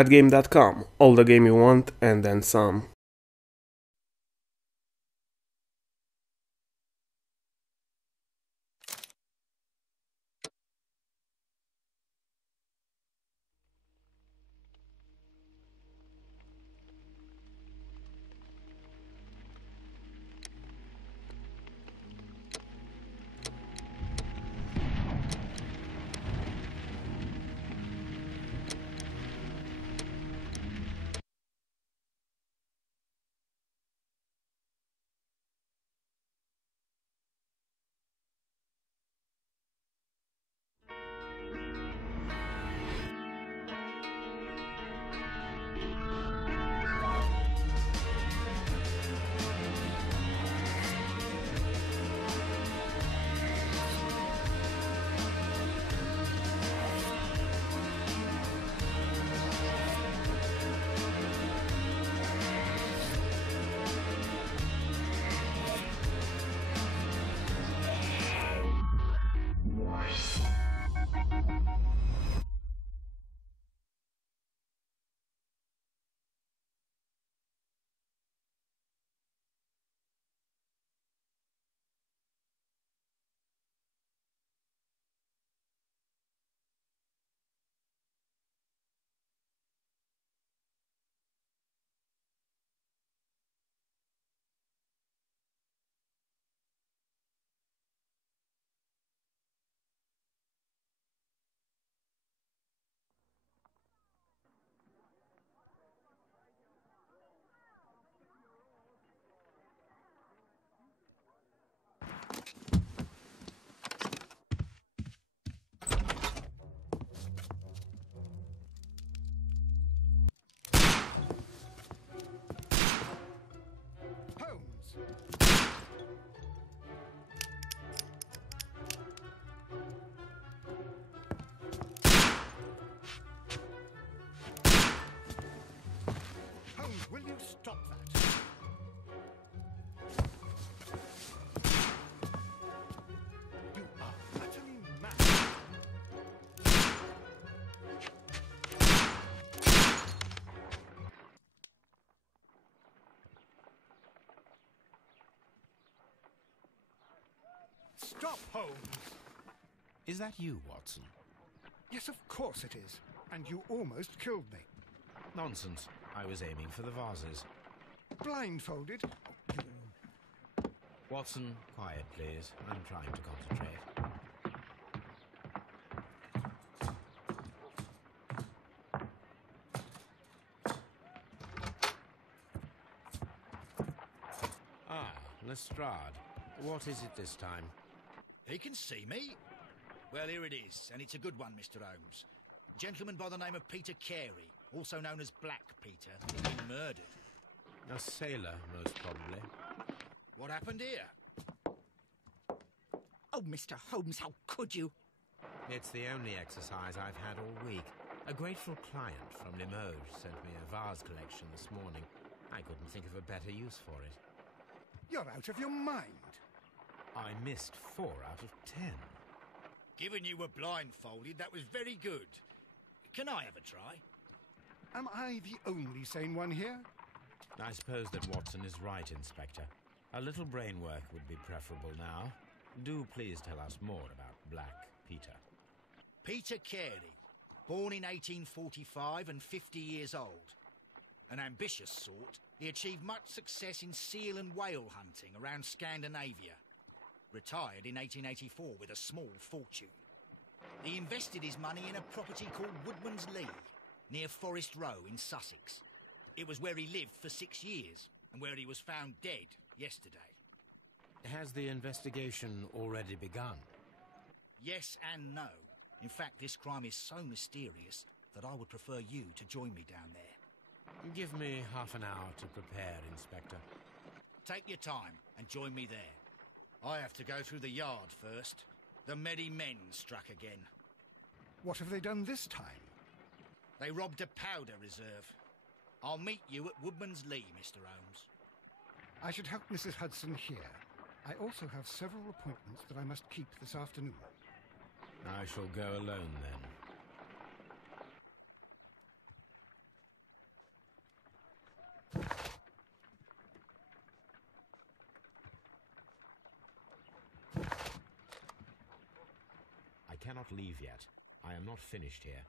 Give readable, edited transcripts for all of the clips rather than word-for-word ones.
Thatgame.com, all the game you want and then some. Will you stop that? You are utterly mad. Stop, Holmes! Is that you, Watson? Yes, of course it is. And you almost killed me. Nonsense. I was aiming for the vases. Blindfolded? Watson, quiet, please. I'm trying to concentrate. Ah, Lestrade. What is it this time? He can see me. Well, here it is, and it's a good one, Mr. Holmes. Gentleman by the name of Peter Carey, also known as Black Peter, has been murdered. A sailor, most probably. What happened here? Oh, Mr. Holmes, how could you? It's the only exercise I've had all week. A grateful client from Limoges sent me a vase collection this morning. I couldn't think of a better use for it. You're out of your mind. I missed 4 out of 10. Given you were blindfolded, that was very good. Can I have a try? Am I the only sane one here? I suppose that Watson is right, Inspector. A little brain work would be preferable now. Do please tell us more about Black Peter. Peter Carey, born in 1845 and 50 years old. An ambitious sort, he achieved much success in seal and whale hunting around Scandinavia. Retired in 1884 with a small fortune. He invested his money in a property called Woodman's Lee, near Forest Row in Sussex. It was where he lived for 6 years, and where he was found dead yesterday. Has the investigation already begun? Yes and no. In fact, this crime is so mysterious that I would prefer you to join me down there. Give me half an hour to prepare, Inspector. Take your time and join me there. I have to go through the yard first. The Medi men struck again. What have they done this time? They robbed a powder reserve. I'll meet you at Woodman's Lee, Mr. Holmes. I should have Mrs. Hudson here. I also have several appointments that I must keep this afternoon. I shall go alone, then. cannot leave yet. I am not finished here.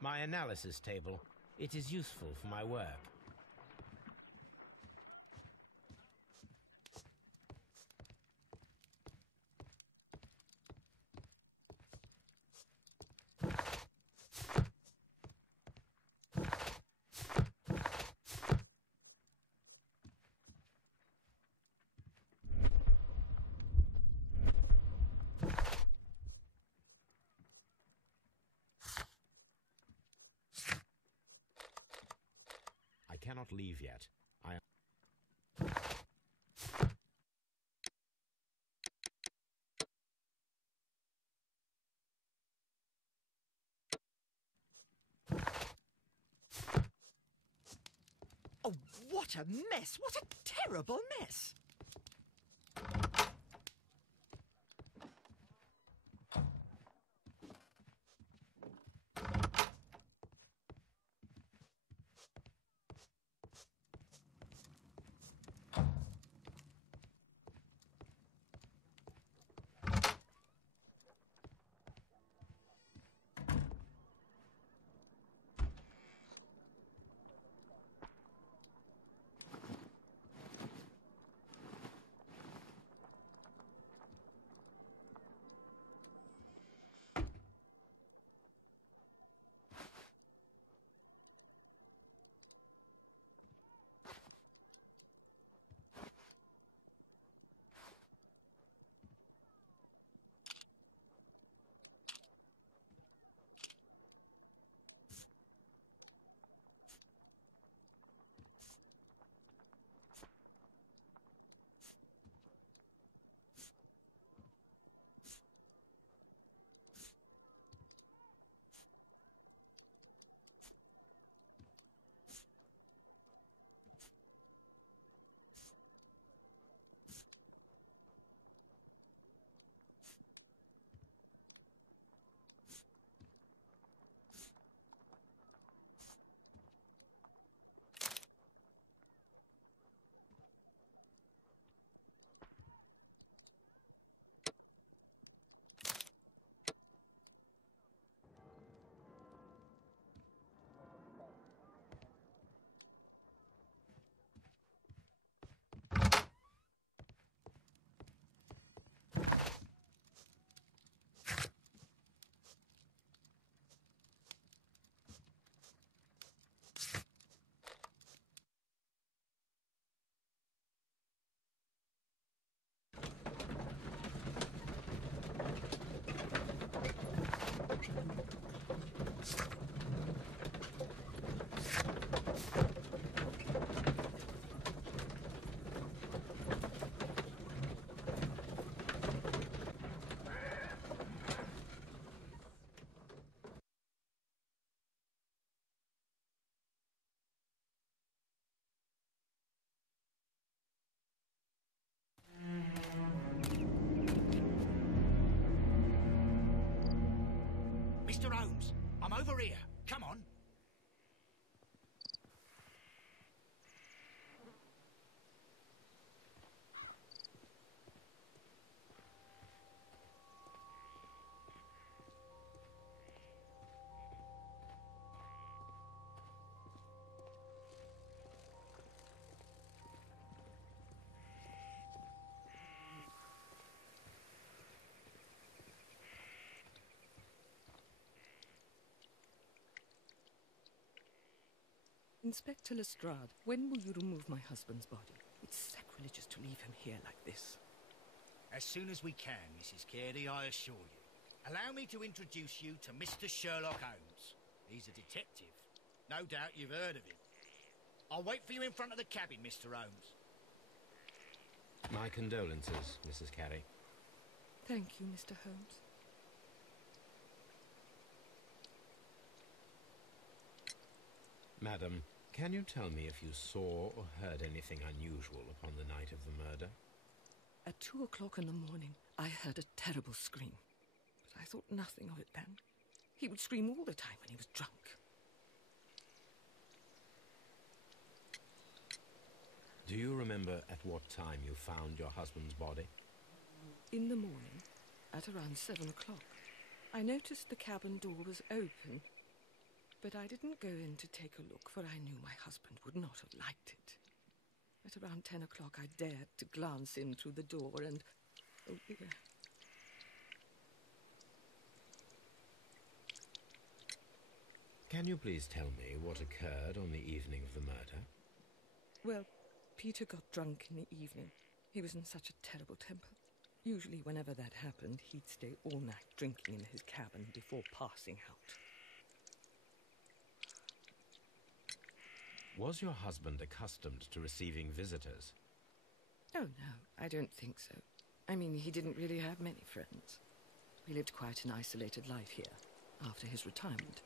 My analysis table. It is useful for my work. I cannot leave yet. I am... Oh, what a mess! What a terrible mess! Mr. Holmes, I'm over here. Come on. Inspector Lestrade, when will you remove my husband's body? It's sacrilegious to leave him here like this. As soon as we can, Mrs. Carey, I assure you. Allow me to introduce you to Mr. Sherlock Holmes. He's a detective. No doubt you've heard of him. I'll wait for you in front of the cabin, Mr. Holmes. My condolences, Mrs. Carey. Thank you, Mr. Holmes. Madam, can you tell me if you saw or heard anything unusual upon the night of the murder? At 2 o'clock in the morning, I heard a terrible scream. But I thought nothing of it then. He would scream all the time when he was drunk. Do you remember at what time you found your husband's body? In the morning, at around 7 o'clock, I noticed the cabin door was open, but I didn't go in to take a look, for I knew my husband would not have liked it. At around 10 o'clock, I dared to glance in through the door and... oh dear. Can you please tell me what occurred on the evening of the murder? Well, Peter got drunk in the evening. He was in such a terrible temper. Usually, whenever that happened, he'd stay all night drinking in his cabin before passing out. Was your husband accustomed to receiving visitors? Oh, no, I don't think so. I mean, he didn't really have many friends. He lived quite an isolated life here, after his retirement.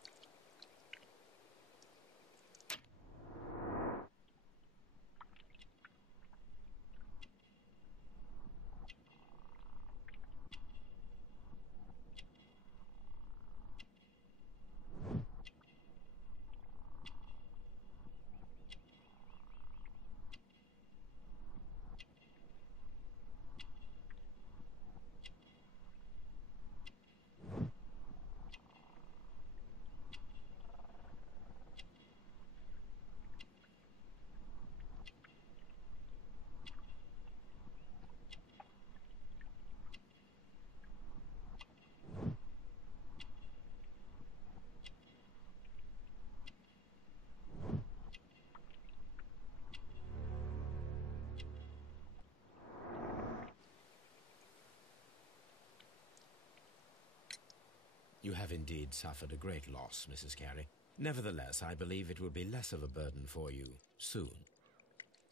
You have indeed suffered a great loss, Mrs. Carey. Nevertheless, I believe it will be less of a burden for you soon.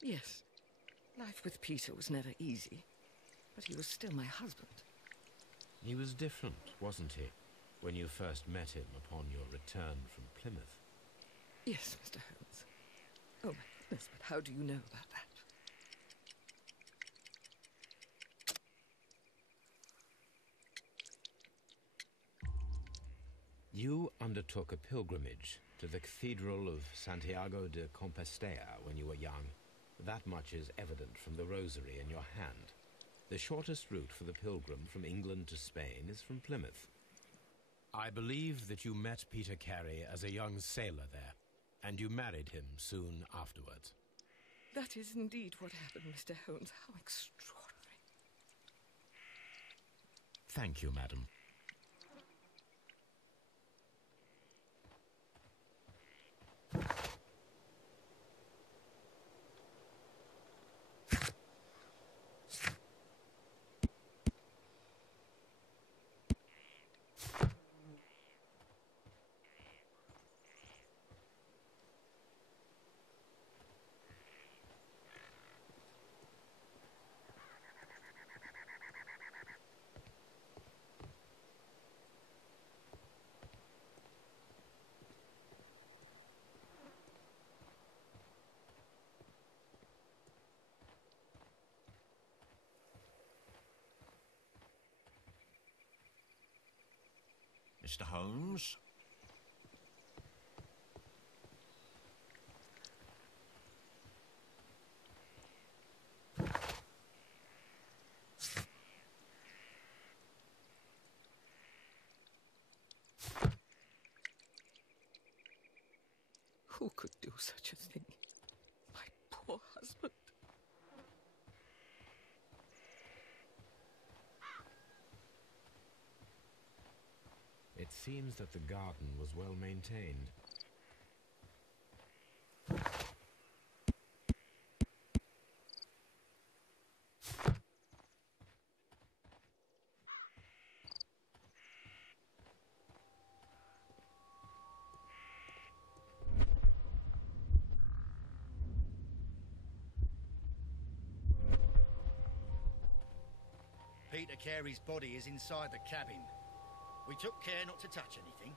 Yes. Life with Peter was never easy, but he was still my husband. He was different, wasn't he, when you first met him upon your return from Plymouth? Yes, Mr. Holmes. Oh, my goodness, but how do you know about that? You undertook a pilgrimage to the Cathedral of Santiago de Compostela when you were young. That much is evident from the rosary in your hand. The shortest route for the pilgrim from England to Spain is from Plymouth. I believe that you met Peter Carey as a young sailor there, and you married him soon afterwards. That is indeed what happened, Mr. Holmes. How extraordinary. Thank you, madam. Mr. Holmes? Who could do such a thing? My poor husband. It seems that the garden was well maintained. Peter Carey's body is inside the cabin. We took care not to touch anything.